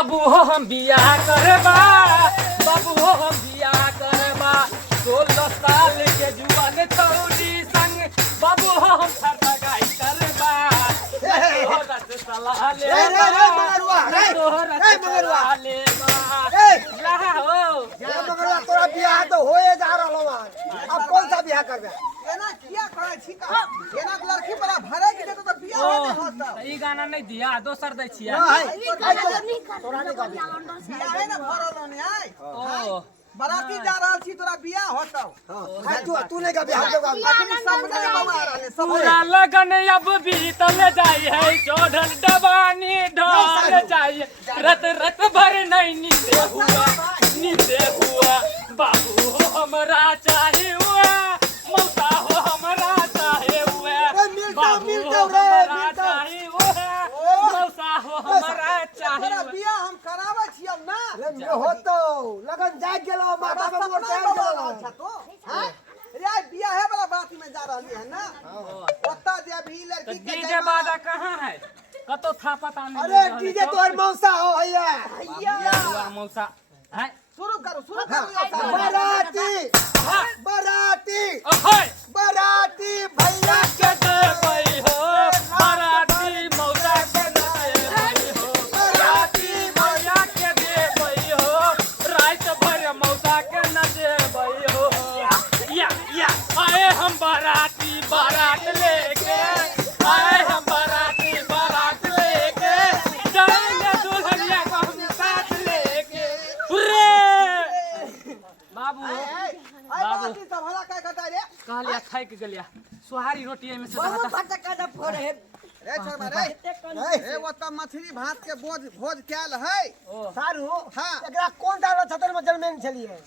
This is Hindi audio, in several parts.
बाबू हो हम बियाह करबा, बाबू हो हम बियाह करबा, 16 साल के जुआन तौरी संग बाबू हो हम सगाई करबा। तोहरा से सलाह लेबा, तोहरा से सलाह लेबा। लहा हो मगरवा तोरा बियाह तो होए जा रहलो है। अब कौन सा बियाह करबे? एना किया करे छी का? एना लड़की बड़ा भरे के देतो तो बियाह होते होता। ई गाना नहीं दिया, दोसर दै छियै। तोरा नहीं कहबे। बियाह है ना भरलो ने आय। ओ बराती जा रहल छी तोरा बियाह होतो। हां तू नहीं कहबे, हम देबा। अखनी सब ने बवा रहले सब। पूरा लगन अब बीतल जाई है, चढ़ल डबानी ढल जाई, रत रत भर नहीं नींदे हुआ, नींदे हुआ। बाबू हो हमरा चाहे हुआ, मौसा हो हमरा चाहे हुआ, बाबू हो हमरा चाहे हुआ, मौसा हो हमरा चाहे तोरा हुआ। बियाह हम करावे छी अब ना। रे होतो लगन जाग गेलो, माता पे मोर चढ़ गेलो। तो हां रे बियाह है वाला बराती में जा रहली है ना। ओता जे भी तो लड़की के डीजे बाजा कहाँ है? कतो था पता नहीं। अरे डीजे तोर मौसा हो भैया। हुआ मौसा है। शुरू करो बराती बराती ओए बराती भैया के देबै हो, बराती मौसा के देबै हो, बराती भैया के देबै हो, रात भर मौसा के न देबै हो। या आए हम बाराती बारात लेके, आए हम बाराती बारात लेके, जाएंगे दुल्हनिया को हम साथ लेके। बाबू बाबू सब हला काय कहता रे? कहलिया खाए के गलिया सुहारी रोटी में से बहुत रहता। फटका न फोड़े। रे शर्मा रे ए ओता मछली भात के भोज कैल है। सारू हां एकरा कोन दारो छतर में जन्मेन छलिए?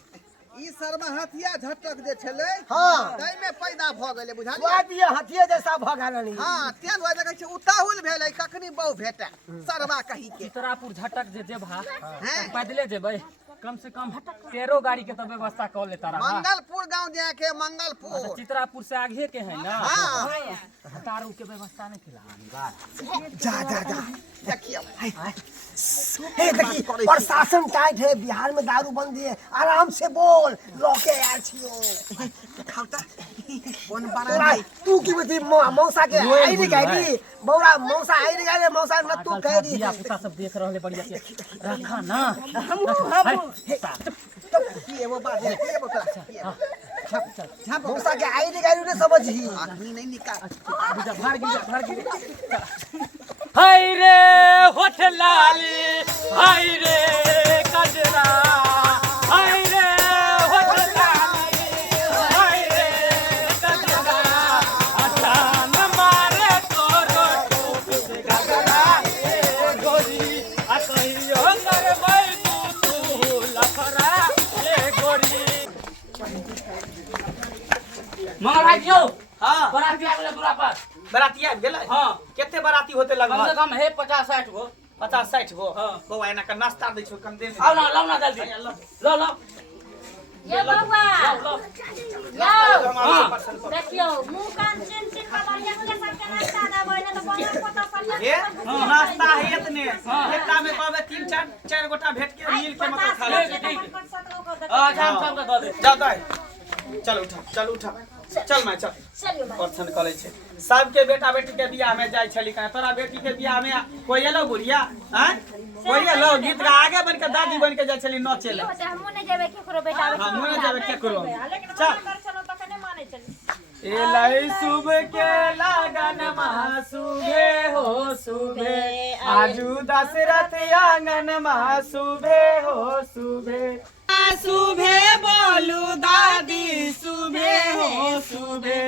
ई शर्मा हथिया झटक जे छले हां तै में पैदा भ गेले बुझाली। स्वाद ये हथिये जैसा भ गेलनी। हां तेल होय देखै छै उताहुल भेलै कखनी बहु भेटे शर्मा कहि के। चितरापुर झटक जे जेबा हैं? पैदले जेबै, कम से कम 13 गाड़ी के तो व्यवस्था कर लेता रहा। मंगलपुर गांव जाके मंगलपुर चितरापुर से आगे के है ना। हां हतारू के व्यवस्था नहीं किला। जा देखियो हे देखी प्रशासन टाइट है, बिहार में दारू बंद है। आराम से बोल लोके यार छियो। खाउता कोन तोरा बना तू की बती मौसा के आई रे गाड़ी बौरा मौसा आई रे गाड़ी मौसा न तू कह दी। दिया पुता सब देख रहले बढ़िया से रखा ना। ये वो बात है ये बोतला छाप मौसा के आई रे गाड़ी ने समझी। आदमी नहीं निकाल भार गिर। हाय रे होठ लाली, हाय रे कजरा, हाय रे होठ लाली, हाय रे कजरा, अचान मारे तोरो टूट से गगरा ए गोरी, आ कहियो करबै तू लफरा ए गोरी। मगर भाई क्यों? हाँ बराती आ गेलै तोरा पास। बराती आबि गेलै। हाँ केते बराती होते कम से लगभग? कम है 50-60 गो। 50-60 गो। हाँ। बौआ एना के नाश्ता दै छौ कम दे में। आओ ना, लाओ ना जल्दी। लो। ये बउआ लो। लो देखियो मुंह कान चिन चिन के बढ़िया से सबके नाश्ता देबै ना तो बना पता सल्ला ये नाश्ता है इतने। एकटा में कहबे 3-4 गोटा भेट के मिल के मतलब खा ले। जाम सब के दे दे। जा दे। चल उठा। चल मैं चल। चलियो परछन करे छे। सबके बेटा बेटी के बियाह में जाय छली का। तोरा बेटी के बियाह में कोई एलो बुढ़िया? हैं? कोई एलो गीत गा आगे बन के दादी बन के जाय छली नाचे ले। हमहु नहीं जेबे केकरो बेटा बेटी हमहु नहीं जेबे केकरो। लेकिन चल। कर चलो तो कने माने चली। एलै सुबह के लगन मा सुबे हो सुबे, आजू दशरथ आंगन मा सुबे हो सुबे। सुबे बोलू दादी सुबे हो सुबे,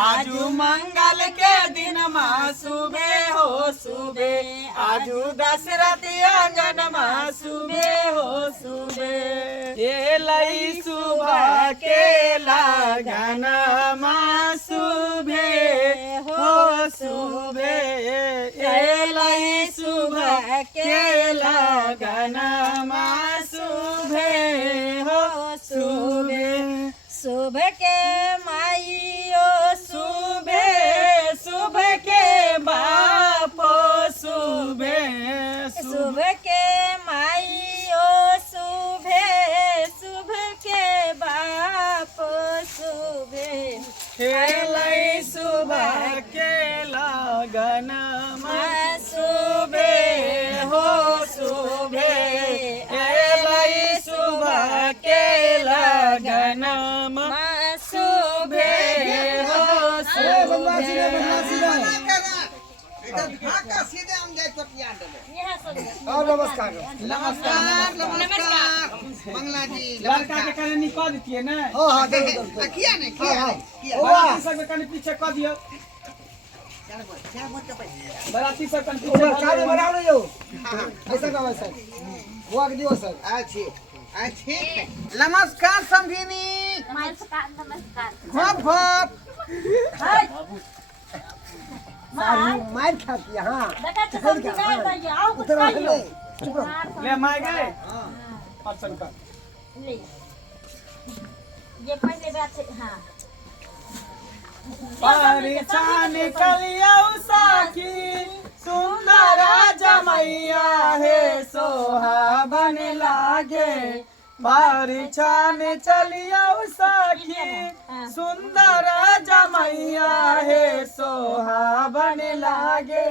आजू मंगल के दिन मा सुबे हो सुबे, आजू दशरथ आंगन मा सुबे हो सुबे। एलै सुबह के लगन मा सुबे हो सुबे, एलै सुबह के लगन मा सुबे हो सुबे। सुबह के माईयो सुबे सुबह के बापो सुबे सुबह के माई सीधे बना सीधे इधर भाका सीधे हम जाए चटिया देबे यह सब और नमस्कार नमस्कार नमस्कार मंगला जी लड़का के कने निकल दिए ना हां हां दे किया नहीं किया किया बराती सब के कने पीछे कर दियो बराती सब कने पीछे चालू बनाओ ना जो ऐसा का वैसा वो आगे दियो सर अच्छी अच्छी नमस्कार समझिनी नमस्कार भोप भोप मार खाती है हां बेटा तो सब दिखाई दे आओ कुछ उधर कहियो ले चुप रहो ले मार गए ऑप्शन का ले ये पहले बात है हां परिछान कलिया साखी सुंदर जमैया हे सोहाबन लागे परिछान चलिया साखी सुंदर जमैया हे सोहाबन लागे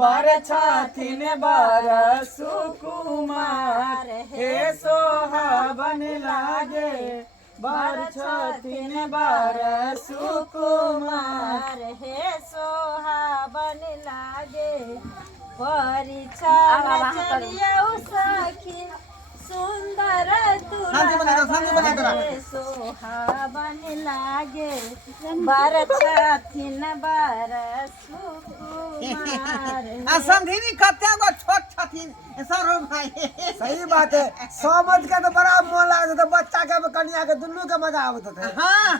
बर छथिन बर सुकुमार हे सोहाबन लागे बर छथिन बर सुकुमार हे सोहाबन लागे परिछन चलिया सखी सुंदर शांति बना दुल्हा सोहाबन लागे बर छथिन बर सुकुमार समझिनी कते गो छोट छथिन सरो भाई सही बात है समझ के तो बड़ा मन लागत तो बच्चा के कन्या के दुन्नु के मजा आवत है हां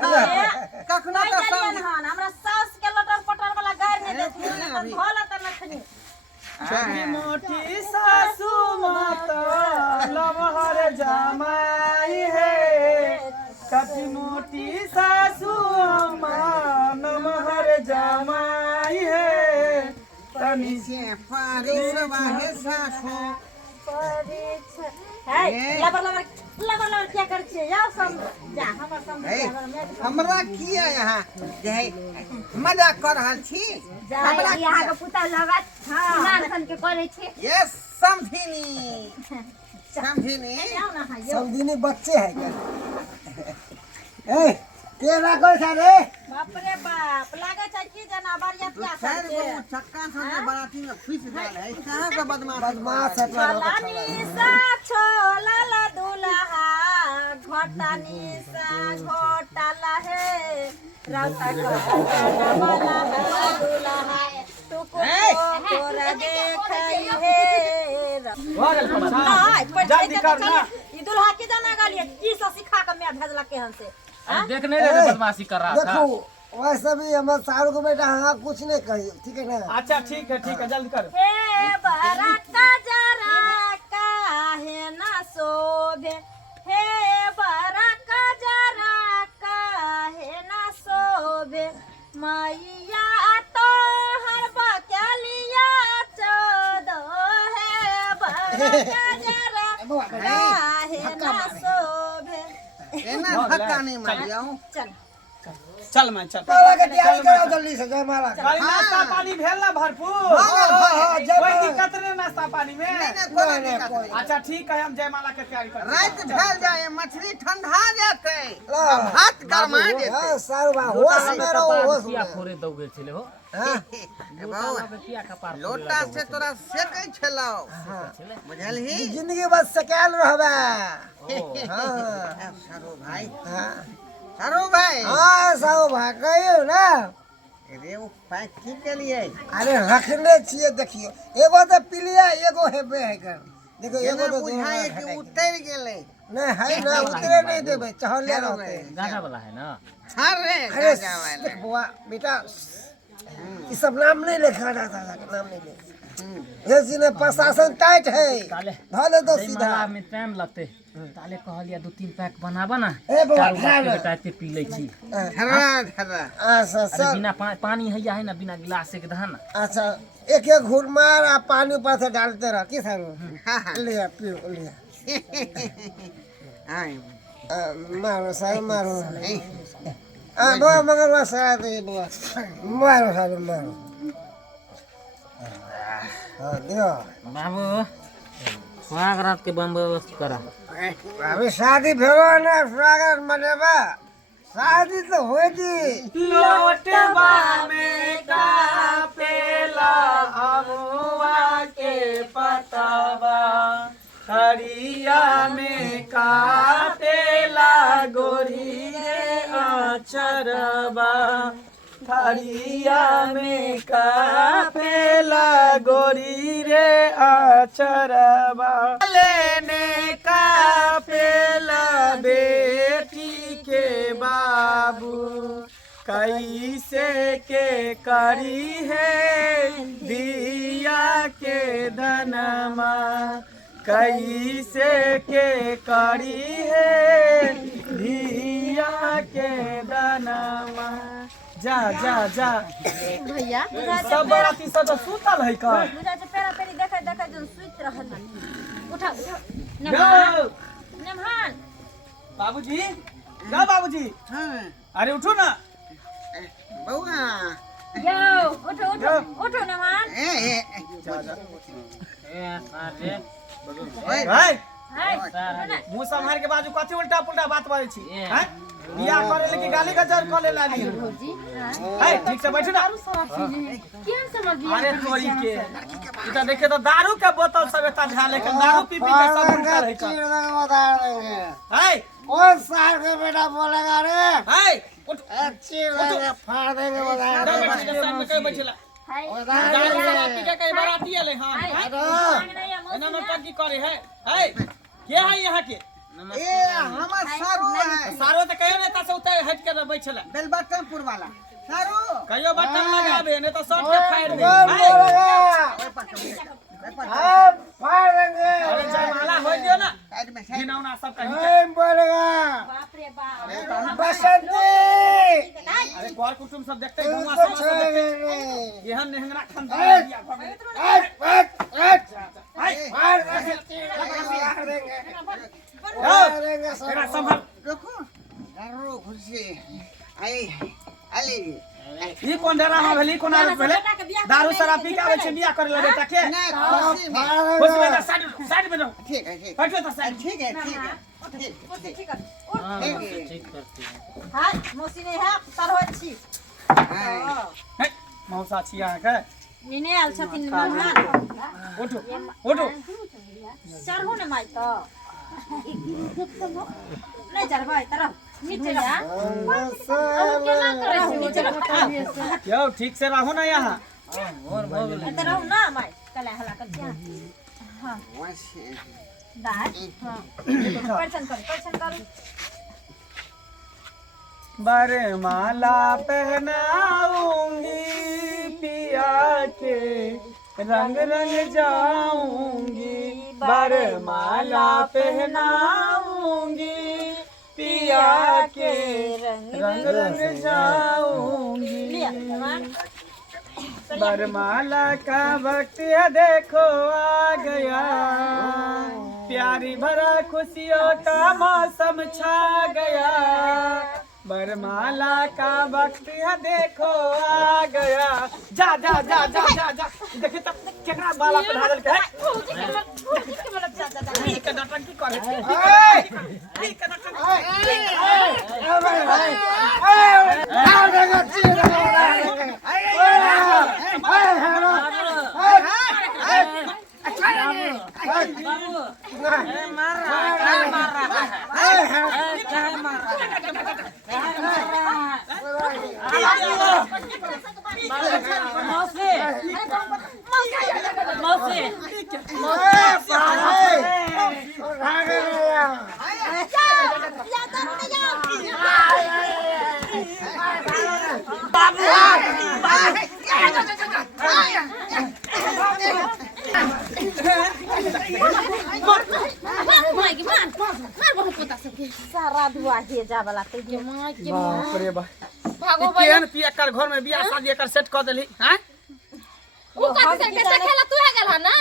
कखनो नहीं का जानिए हन हमरा सास के लटर पटर वाला गार नहीं देती भोला त नखनी छोटी मोटी सासू माता लमहर जमाई है कटी मोटी सासू माँ नमहर जमाई है तनी से परिसवा है सासू है लबर क्या कर छे जाओ सम जा हमर सम हमरा किया यहाँ जे मजाक कर रहल छी हमरा यहाँ के पुता लगत नान सन के करे छे ये समझिनी समझिनी जाओ ना हां यो समझिनी बच्चे है क्या ए केना कर रे बाप रे बाप लागे छै की जना बारिया क्या खैर कर छे वो चक्का से बराती में खुश डाल है कहां का बदमाश बदमाश है लानी सा छोला ला दुल्हा घोटानी सा घोटाला है राता का वाला दुल्हा तुको तोरा देखई है जल्दी कर ना ई दुल्हा के जाना गालिए की से सिखा के मैं भेजला केहन से देख नहीं रहे बदमाशी कर रहा था देखो वैसे भी हमारे शाहरुख बेटा हाँ कुछ नहीं कही ठीक है ना अच्छा ठीक है जल्दी कर हे बरका जरा काहे ना शोभे हे बरका जरा काहे ना शोभे मैया तो हर बकलिया चोदो हे बरका जरा काहे ना शोभे एना धक्का नहीं मारियो चल चल मैं चल माला के तैयारी करो जल्दी से जय माला का कल नाश्ता पानी भेल ना भरपूर जय कोई माला। दिक्कत नहीं नाश्ता पानी में कोई दिक्कत नहीं अच्छा ठीक है हम जयमाला के तैयारी कर रात भेल जाए मछली ठंडा जाते ला। भात गरमा देते हाँ सारू बा होश में रहो होश किया में फोरे दौगे छले हो हाँ किया कपार लोटा से तोरा सेकै छलौ बुझलही जिंदगी बस सकाल रहबे हाँ सरो भाई हाँ सरो भाई हाँ सारू भाई कहियो ना रे वो पैक की के लिए अरे रखने छिए देखियो एगो तो पिलिया एगो हेबे है कर देखो एगो एगो तो बुझाए कि उतर गेले नहीं है ना उतरे नहीं देबे चहले रहते गाढ़ा वाला है ना अरे अरे जावे देख बुआ बेटा ये सब नाम नहीं लिखा जाता था नाम नहीं ले ये सीने प्रशासन टाइट है ताले भले तो सीधा जयमाला में टाइम लगते ताले कहलिया 2-3 पैक बनाबा ना ए बउआ, चारू खा ले। बेटा एते पी लै छी धरा धरा अच्छा अरे सब बिना पानी हैया है ना बिना गिलास से के दहन ना अच्छा एक एक घूर मार आ पानी ऊपर से डालते रह किस लिया पियो लिया आई मारो सर मारो बुआ मगर सर दे बुआ मारो सर मारो हाँ दियो बाबू स्वागत के बंदोबस्त करा अभी शादी भेलो ना स्वागत मनेबा शादी तो हो जी। लोटवा में कापेला अमुआ के पतावा हरिया में कापेला गोरी रे आचरवा हरिया में कापेला गोरी रे आचरवा लेने कापेला बेटी के बाबू कैसे के करी है दिया के धनमा कैसे के करी है दिया के धनमा जा जा जा भैया सब बराती सब सुतल है का बुझा जे पेरा पेरी देखे देखे जन सुइत रहल उठा उठा जाओ। नमहान बाबूजी जा बाबूजी हाँ अरे उठो ना बउआ यो उठो उठो उठो नमहान ओए हाय हाय उठो ना मुंह संभाल के बाजू कथी उल्टा पुल्टा बात बाजै छी हैं बियाह करे ले कि गाली गजर करे लाली है ठीक से बैठो ना केहन समझ अरे तोरी के ई त देखे तो दारू के बोतल सब एता ढाले के दारू पी पी के सब उल्टा रही का बता देंगे है कौन साल का बेटा बोलेगा रे? है उठ चीर देंगे फाड़ देंगे बता बैठ देंगे। के सामने कहीं बैठला हाय दारू शराब पी के कहीं बराती आले हां एना में टंकी करे है के है यहाँ के ए हमर सारू है सारो त कहियो नेता से उतर हट के बैठला बेलबटमपुर वाला सारू कहियो बटन लगाबे ने तो शॉट के फाड़ दे कौन है बोलेगा? हम फाड़ देंगे। अरे जयमाला हो दियो ना साइड में साइड गिनौना सब कहीं कौन बोलेगा? बाप रे बाप बसंती। अरे घर कुटुम सब देखते गौवा तुमको समाज सब देखते छोड़ेंगे। एहन नेहंगरा खानदान ए, बिया भगवान फाड़ देंगे, फाड़ देंगे। एकरा संभाल रुको दारू खुशी आई अली ई कोन डरा में भेली कोन आवे पहले दारू शराब पी के आवे छै बियाह करे ले बेटा के ना खुशी में खुश में साइड साइड में रहो ठीक है ठीक बैठो तो साइड ठीक है ठीक है ठीक है ठीक है हाय मौसी ने है तरह छी हाँ है मौसा छी अहाँ के निने आल छथिन नमहान उठो उठो चढ़ू ने माई तो नहीं चढ़बै तरह नीचे रह अब केना करे छी यो ठीक से रहो ना यहाँ इधर रहू ना माई कले हला कर क्या हां वैसे दाद हां पर्सन करू बरमाला पहनाऊंगी पिया के रंग रंग जाऊंगी बरमाला पहनाऊंगी पिया के रंग रंग जाऊंगी लिया सामान बरमाला का वक्त है देखो आ गया प्यारी भरा खुशियों का मौसम छा गया बरमाला का वक्त है देखो आ गया जा जा जा जा जा जा देखि त केकरा माला पे ढाल के है के नटंकी करे ठीक के नटंकी फाड़ देंगे, चीर देंगे, सारा दुआ हे जा वाला ते जे मां के बाप रे बाप केहन पिया कर घर में बियाह शादी एकर सेट क देली हैं उ कथि से कैसे खेला तू है गेला ना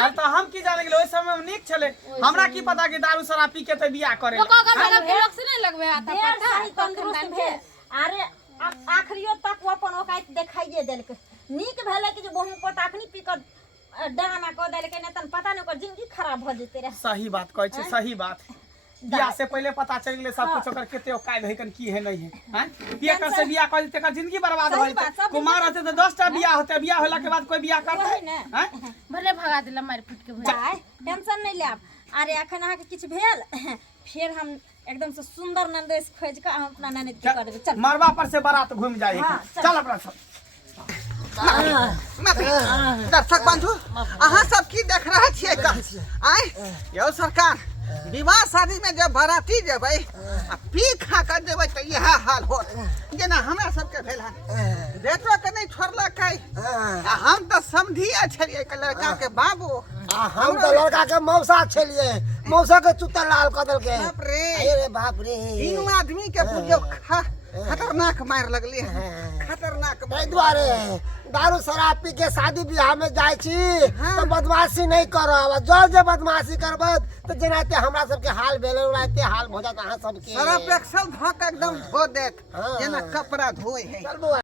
अब तो हम की जाने गेल ओइ समय में नीक छले हमरा की पता कि दारू शराब पी के त बियाह करे तो कगर वाला ब्लॉक से नहीं लगवे आता पता सही तंदुरुस्त भे अरे आखरियो तक वो अपन औकात देखाइए देलक नीक भेले कि जे बहु को ताकनी पी कर ड्रामा क देलक ने तन पता न ओकर जिंदगी खराब भ जेते रे सही बात कहै छै सही बात बियाह से पहले पता चल गेले सब कुछ ओकर केते औकात है कन की है नहीं है हैं एकर से बियाह कर तेकर जिंदगी बर्बाद सही होई बात, सब कुमार रहते तो 10 टा बियाह होते बियाह होला के बाद कोई बियाह करते वही ने। हैं भले भगा दिला मार पीट के भैया जाय टेंशन नहीं लेब अरे अखन अहाँ के किछ भेल फिर हम एकदम से सुंदर नंदेश खोज के हम अपना ननद के कर देबै चल मरवा पर से बारात घूम जाए हाँ, चल। चल अपना सब दर्शक बंधु अहाँ सब की देख रहे छियै आय यौ सरकार विवाह शादी में जब बाराती जेबै आ पी खा कर जेबै त यह हाल होत जेना हमरा सबके भेल हन बेटो के नहीं छोड़लक आ हम त समझिए छलियै के लड़का के बाबू हम तो लड़का के मौसा छलिए मौसा के चुत्ता लाल कदल के बाप रे अरे बाप रे तीनों आदमी के बुझियो खतरनाक मार लगली खतरनाक ताहि दुआरे दारू शराब पी के शादी ब्याह में जाय छी तो बदमाशी नहीं करब जो जे बदमाशी करबै तो जेनाते हमरा सबके हाल भेलै ओनाते हाल भ जात अहाँ सबके सरफ एक्सल धक एकदम धो देत जेना कपड़ा धोए है चल बौआ